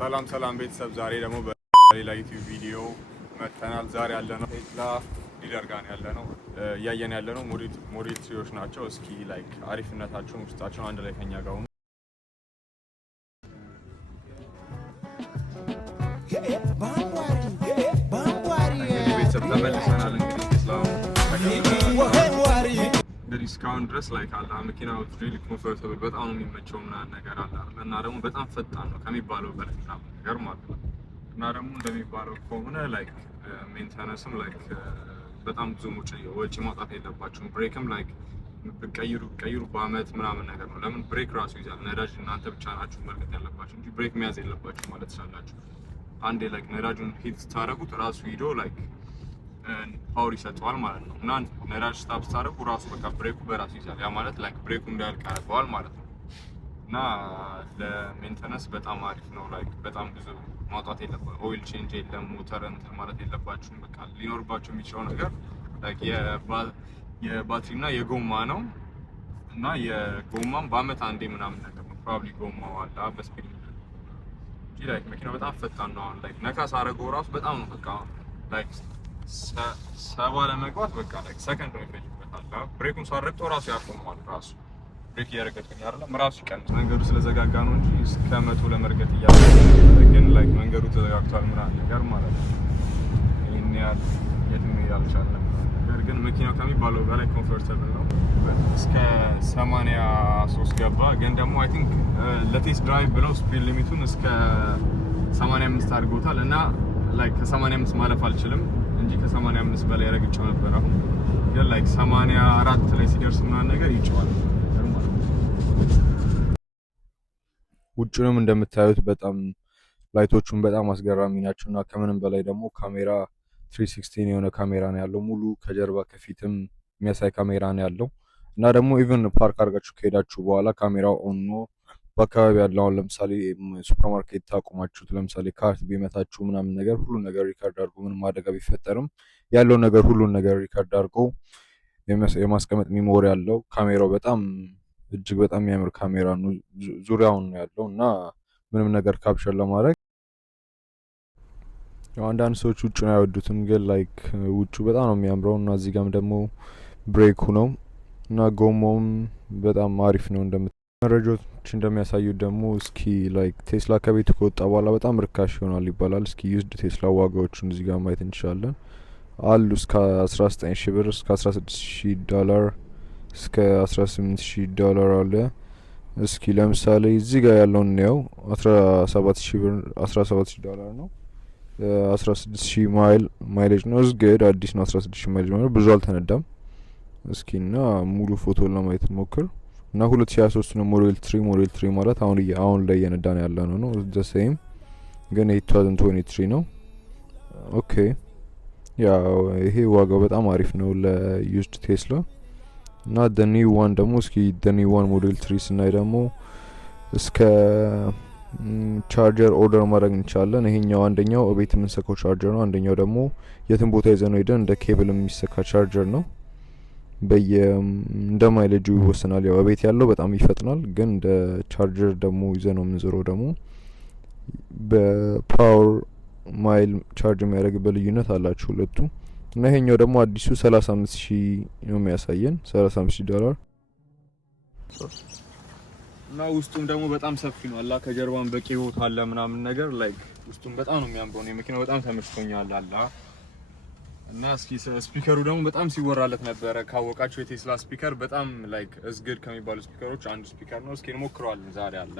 ሰላም ቤተሰብ፣ ዛሬ ደግሞ በሌላ ዩቲዩብ ቪዲዮ መጥተናል። ዛሬ ያለነው ቴስላ ዲለር ጋር ያለነው እያየን ያለነው ሞዴል ትሪዎች ናቸው። እስኪ ላይክ አሪፍነታቸውን ውስጣቸውን አንድ ላይ ከኛ ጋር ቤተሰብ ተመልሰናል። እንግዲህ ቴስላ እስካሁን ድረስ ላይክ አለ መኪናው ሪሊ ኮምፎርታብል በጣም ነው የሚመቸው ምናምን ነገር አለ እና ደግሞ በጣም ፈጣን ነው ከሚባለው በላይ ምናምን ነገር ማለት ነው። እና ደግሞ እንደሚባለው ከሆነ ላይክ ሜንቴናንስም ላይክ በጣም ብዙ ወጪ ማውጣት የለባችሁም። ብሬክም ላይክ ቀይሩ በአመት ምናምን ነገር ነው። ለምን ብሬክ ራሱ ይዛል። ነዳጅ እናንተ ብቻ ናችሁ መልቀቅ ያለባችሁ እንጂ ብሬክ መያዝ የለባችሁ ማለት ትችላላችሁ። አንዴ ላይክ ነዳጁን ሂት ስታደርጉት ራሱ ሂዶ ላይክ ፓወር ይሰጠዋል ማለት ነው። እና ነዳጅ ስታፕ ስታደርጉ ራሱ በቃ ብሬኩ በራሱ ይዛል። ያ ማለት ላይክ ብሬኩ እንዳያልቅ ያደርገዋል ማለት ነው። እና ለሜንቴናንስ በጣም አሪፍ ነው። ላይክ በጣም ብዙ ማውጣት የለባችሁም። ኦይል ቼንጅ የለም፣ ሞተር እንትን ማለት የለባችሁም። በቃ ሊኖርባቸው የሚችለው ነገር ላይክ የባትሪ እና የጎማ ነው። እና የጎማም በአመት አንዴ ምናምን ነገር ነው ፕሮባብሊ ጎማው አለ በስፒድ እንጂ ላይክ መኪናው በጣም ፈጣን ነው። ላይክ ነካ ሳደርገው ራሱ በጣም ነው በቃ ላይክ ሰባ ለመግባት በቃ ላይክ ሰከንድ ነው የሚፈጅበታል። ብሬኩን ሳረግጦ ራሱ ያቆመዋል። ራሱ ብሬክ እያረገጥኩኝ አይደለም ራሱ ይቀንስ። መንገዱ ስለዘጋጋ ነው እንጂ እስከ 100 ለመርገጥ እያለ ግን ላይክ መንገዱ ተዘጋግቷል ምናምን ነገር ማለት ነው። ይሄን ያህል የትም መሄድ አልቻለም። ነገር ግን መኪናው ከሚባለው በላይ ኮምፎርታብል ነው። እስከ 83 ገባ። ግን ደግሞ አይ ቲንክ ለቴስት ድራይቭ ብለው ስፒድ ሊሚቱን እስከ 85 አድርጎታል እና ላይክ ከ85 ማለፍ አልችልም እንጂ ከ85 በላይ ረግጬው ነበር። አሁን ግን ላይክ 84 ላይ ሲደርስ ምናምን ነገር ይጨዋል። ውጭንም እንደምታዩት በጣም ላይቶቹም በጣም አስገራሚ ናቸውና ከምንም በላይ ደግሞ ካሜራ 360 የሆነ ካሜራ ነው ያለው። ሙሉ ከጀርባ ከፊትም የሚያሳይ ካሜራ ነው ያለው እና ደግሞ ኢቭን ፓርክ አድርጋችሁ ከሄዳችሁ በኋላ ካሜራው ኦን ነው። በአካባቢ ያለው አሁን ለምሳሌ ሱፐርማርኬት ታቆማችሁት ለምሳሌ ካርት ቢመታችሁ ምናምን ነገር ሁሉ ነገር ሪካርድ አድርጎ ምንም አደጋ ቢፈጠርም ያለው ነገር ሁሉን ነገር ሪካርድ አድርጎ የማስቀመጥ ሚሞሪ ያለው ካሜራው በጣም እጅግ በጣም የሚያምር ካሜራ ነው። ዙሪያውን ነው ያለው እና ምንም ነገር ካፕቸር ለማድረግ አንዳንድ ሰዎች ውጭውን አይወዱትም፣ ግን ላይክ ውጩ በጣም ነው የሚያምረው እና እዚህ ጋርም ደግሞ ብሬኩ ነው እና ጎማውም በጣም አሪፍ ነው። መረጃዎች እንደሚያሳዩት ደግሞ እስኪ ላይክ ቴስላ ከቤቱ ከወጣ በኋላ በጣም ርካሽ ይሆናል ይባላል። እስኪ ዩዝድ ቴስላ ዋጋዎቹን እዚህ ጋር ማየት እንችላለን አሉ። እስከ 19000 ብር እስከ $16000 እስከ $18000 አለ። እስኪ ለምሳሌ እዚህ ጋር ያለውን ነው 17000 ብር $17000 ነው። 16000 ማይሌጅ ነው። እዝገድ አዲስ ነው። 16000 ማይሌጅ ነው። ብዙ አልተነዳም። እስኪና ሙሉ ፎቶ ለማየት ሞክር እና 2023 ነው ሞዴል 3 ማለት አሁን ላይ እየነዳን ያለነው ነው። ዘ ሴም ግን 2023 ነው። ኦኬ ያው ይሄ ዋጋው በጣም አሪፍ ነው ለዩዝድ ቴስላ እና the new one ደግሞ እስኪ the new one ሞዴል 3 ስናይ ደግሞ እስከ ቻርጀር ኦርደር ማድረግ እንችላለን። ይሄኛው አንደኛው እቤት የምንሰካው ቻርጀር ነው። አንደኛው ደግሞ የትም ቦታ ይዘነው ሄደን እንደ ኬብል የሚሰካ ቻርጀር ነው። እንደ ማይሌጁ ይወሰናል። ያው ቤት ያለው በጣም ይፈጥናል፣ ግን እንደ ቻርጀር ደግሞ ይዘነው የምንዞረው ደግሞ በፓወር ማይል ቻርጅ የሚያደርግበት ልዩነት አላችሁ ሁለቱ። እና ይሄኛው ደግሞ አዲሱ 35000 ነው የሚያሳየን $35000 እና ውስጡም ደግሞ በጣም ሰፊ ነው አላ ከጀርባም በቂ ቦታ አለ ምናምን ነገር ላይክ ውስጡም በጣም ነው የሚያምረው። ነው መኪናው በጣም ተመችቶኛል አላ እና እስኪ ስፒከሩ ደግሞ በጣም ሲወራለት ነበረ። ካወቃችሁ የቴስላ ስፒከር በጣም ላይክ እዝግድ ከሚባሉ ስፒከሮች አንዱ ስፒከር ነው። እስኪ እንሞክረዋለን ዛሬ አላ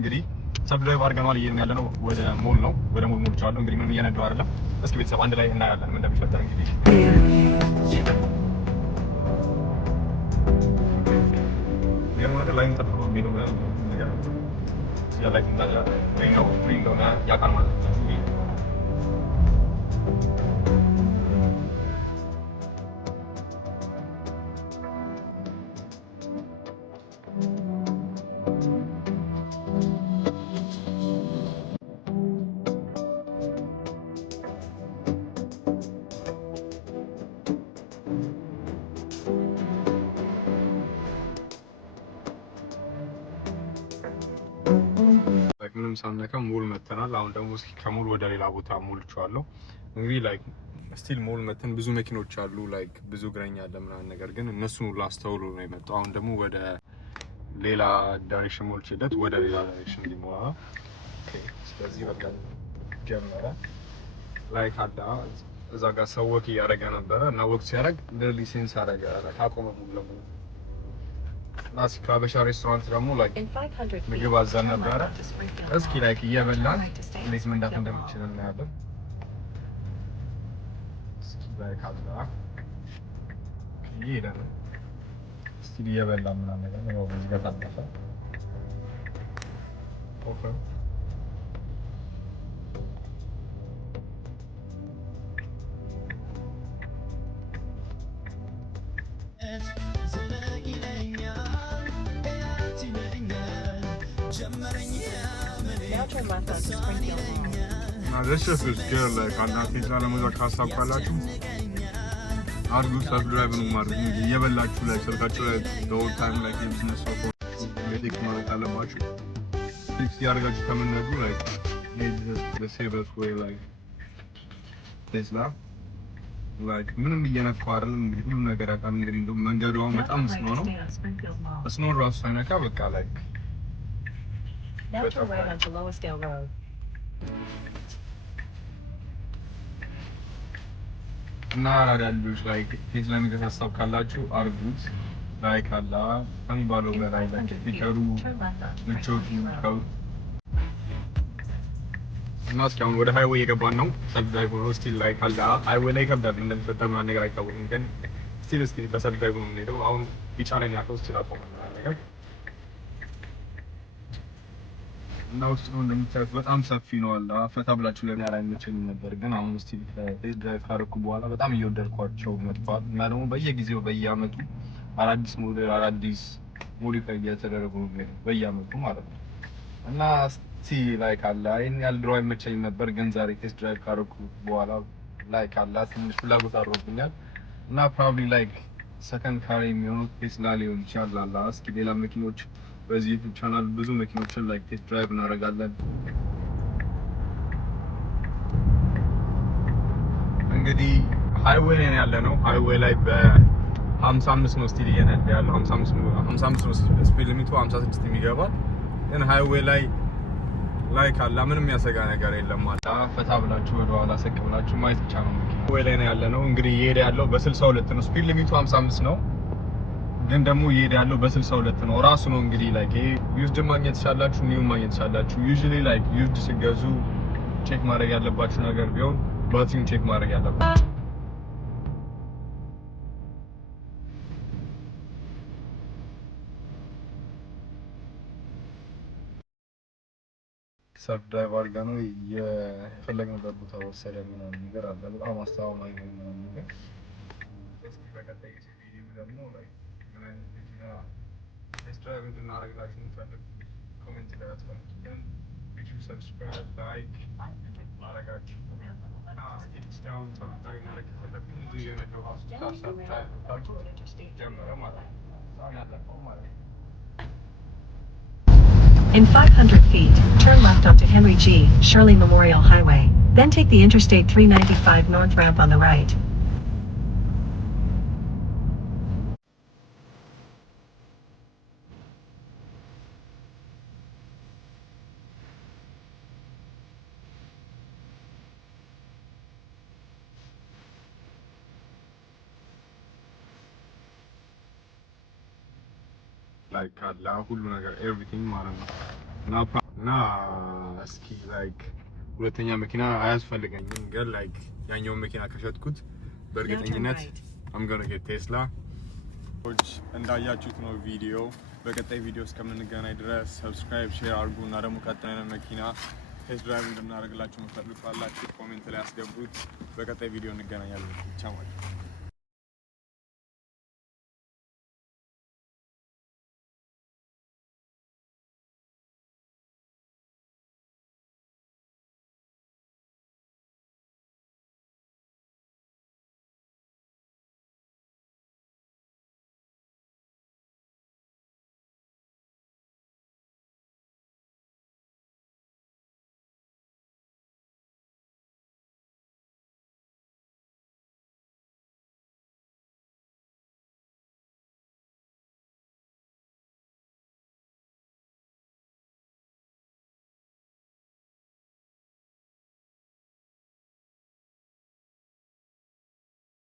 እንግዲህ ሰብስክራይብ አድርገናል። ያለነው ወደ ሞል ነው። ወደ ሞል ሞልቻለሁ። እንግዲህ ምንም እየነዳው አይደለም። እስኪ ቤተሰብ አንድ ላይ እናያለን ምን እንደሚፈጠር እንግዲህ የሆነ ላይን ተጥሎ የሚለው ነገር ያላይክ እንዳለ ነው ያውቃል ማለት ነው። ምንም ሳንነካ ሞል መተናል። አሁን ደግሞ እስኪ ከሞል ወደ ሌላ ቦታ ሞልቼዋለሁ። እንግዲህ ላይክ ስቲል ሞል መተን ብዙ መኪኖች አሉ፣ ላይክ ብዙ እግረኛ አለ ምናምን፣ ነገር ግን እነሱን ሁሉ አስተውሎ ነው የመጣው። አሁን ደግሞ ወደ ሌላ ዳይሬክሽን ሞልቼለት ወደ ሌላ ዳይሬክሽን ሊሞላ ስለዚህ በቃ ጀመረ። ላይክ አዳ እዛ ጋር ሰው ወክ እያደረገ ነበረ እና ወክ ሲያደርግ ሊሴንስ አደረገ አቆመ ሙሉ ለሙሉ። ናሲካ በሻ ሬስቶራንት ደግሞ ላይክ ምግብ አዘን ነበረ። እስኪ ላይክ እየበላን እንዴት መንዳት እንደምችል እናያለን። እስኪ ላይክ አላ ይሄዳል። እስኪ እየበላን ምናምን ነገር ነው እዚህ ጋር ታጠፈ። ኦኬ Now this stuff is good. Like I'm not thinking I'm gonna cast up ካላችሁ አርጉ ሰብስክራይብ ነው ማድረግ እየበላችሁ ላይ ስልካችሁ ላይ the whole time like business support ሜዲክ ማለት አለባችሁ። ፊክስ ያደርጋችሁ ከምንነዱ like the safest way like Tesla like ምንም እየነካው አይደለም እንግዲህ ሁሉ ነገር አቃም እንግዲህ እንደው መንገዱ በጣም ስኖ ነው ስኖ ራሱ ሳይነካ በቃ like Now turn right onto Loisdale Road. እና አራዳሎች ላይክ ቴስላ ነገር ሀሳብ ካላችሁ አርጉት። ላይክ አላ ከሚባለው በላይ ላይክ ፊቸሩ ምቾቱ ነው። እና እስካሁን ወደ ሃይዌይ የገባን ነው። ሰብድራይቭ ነው ስቲል ላይክ አላ ሃይዌይ ላይ ከብዳል እንደሚፈጠር ምናምን ነገር አይታወቅም፣ ግን ስቲል በሰብድራይቭ ነው የምንሄደው። አሁን ቢጫነኝ ያለው ስቲል አቆመን ነገር እና ውስጥ ነው እንደምታዩት በጣም ሰፊ ነው አለ ፈታ ብላችሁ ለምን አይመችም ነበር፣ ግን አሁን እስቲ ቴስት ድራይቭ ካረኩ በኋላ በጣም እየወደድኳቸው መጥቷል። እና ደግሞ በየጊዜው በየአመቱ አዳዲስ ሞዴል አዳዲስ ሞዲፋይ እየተደረጉ ነው በየአመቱ ማለት ነው። እና እስቲ ላይክ አለ አይን ያልድሮ አይመቸኝ ነበር፣ ግን ዛሬ ቴስት ድራይቭ ካረኩ በኋላ ላይክ አለ ትንሽ ፍላጎት አድሮብኛል። እና ፕሮባብሊ ላይክ ሰከንድ ካር የሚሆነው ቴስላ ሊሆን ይችላል። እስኪ ሌላ መኪኖች በዚህ ዩቲዩብ ቻናል ብዙ መኪኖችን ላይክ ቴስት ድራይቭ እናደርጋለን። እንግዲህ ሃይዌይ ላይ ያለ ነው። ሃይዌይ ላይ በ55 ነው ስቲል እየነዳ ያለው 55 ነው ስፒድ ሊሚቱ 56 የሚገባል። ግን ሃይዌይ ላይ ላይክ አላ ምንም የሚያሰጋ ነገር የለም። አላ ፈታ ብላችሁ ወደ ኋላ ሰቅ ብላችሁ ማየት ብቻ ነው። ሃይዌይ ላይ ነው ያለ ነው። እንግዲህ እየሄደ ያለው በ62 ነው። ስፒድ ሊሚቱ 55 ነው። ግን ደግሞ እየሄደ ያለው በ62 ነው። ራሱ ነው እንግዲህ ላይክ ይሄ ዩዝድ ማግኘት ትችላላችሁ፣ ኒው ማግኘት ትችላላችሁ። ዩዥሊ ላይክ ዩዝድ ሲገዙ ቼክ ማድረግ ያለባችሁ ነገር ቢሆን ባትሪውን ቼክ ማድረግ ያለባችሁ። ሰልፍ ድራይቭ አድርጋ ነው የፈለግንበት ቦታ ወሰደ ምናምን ነገር አለ። በጣም አስተማማኝ ነው ምናምን ነገር እስኪ በቀጣይ ቪዲዮ ደግሞ ላይክ subscribe and like comment ላይ አስቀምጡልን። ዩቲዩብ ሰብስክራይብ ላይክ ማድረጋችሁ it's down to In 500 feet, turn left onto Henry G. Shirley Memorial Highway, then take the Interstate 395 north ramp on the right. ላይክ አላ ሁሉ ነገር ኤቭሪቲንግ ማለት ነው። እና እስኪ ላይክ ሁለተኛ መኪና አያስፈልገኝም፣ ግን ላይክ ያኛውን መኪና ከሸጥኩት በእርግጠኝነት I'm gonna get Tesla እንዳያችሁት ነው ቪዲዮ። በቀጣይ ቪዲዮ እስከምንገናኝ ድረስ ሰብስክራይብ፣ ሼር አድርጉ እና ደግሞ ቀጣይ መኪና ቴስት ድራይቭ እንድናደርግላችሁ የምትፈልጉ ካላችሁ ኮሜንት ላይ አስገቡት። በቀጣይ ቪዲዮ እንገናኛለን። ቻው።